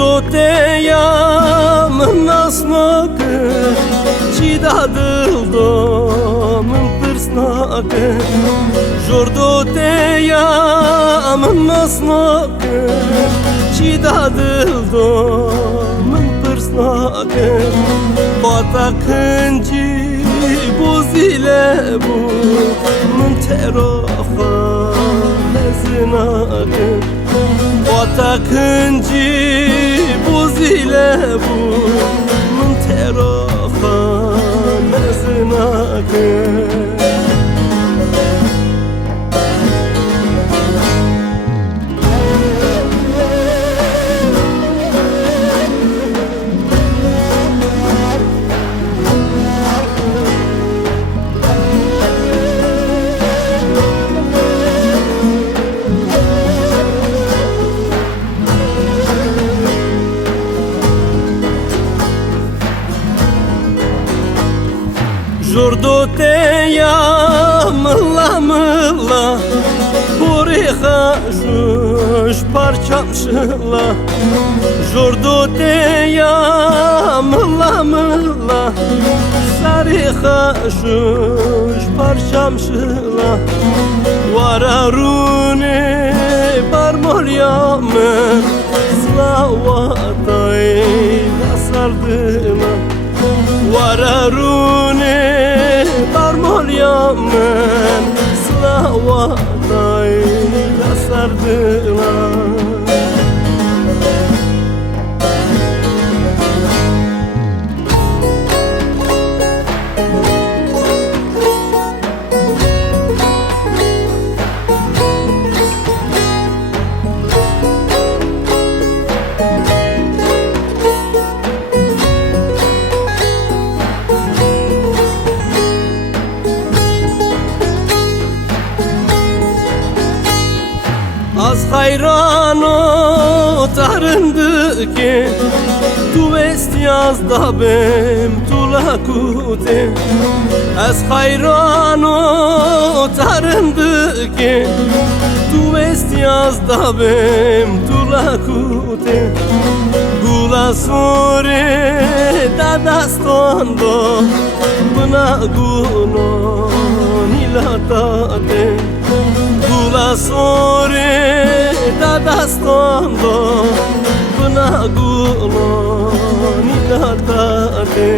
Jordo te ya min nasnake Ci dadil do min pirsnake Jordo te ya min nasnake Ci dadil do min pirsnake Bata kınci bozile bu min terafa nezinake Bata kınci bozile bu min terafa nezinake Jordo te ya mılla mılla Huriha juş parçam şılla Jordo te ya mılla mılla Sariha juş parçam şılla Vararune barmol yame Slavatay nasardıma Vararune barmol yamen Slavatay nasardıma Az hayran o tarındı ki Tu est yazda bem tula kute Az hayran o tarındı ki Tu est yazda bem tula kute Gula sore dadastondo Buna guno nilatate Gula sore dadastondo Buna guno nilatate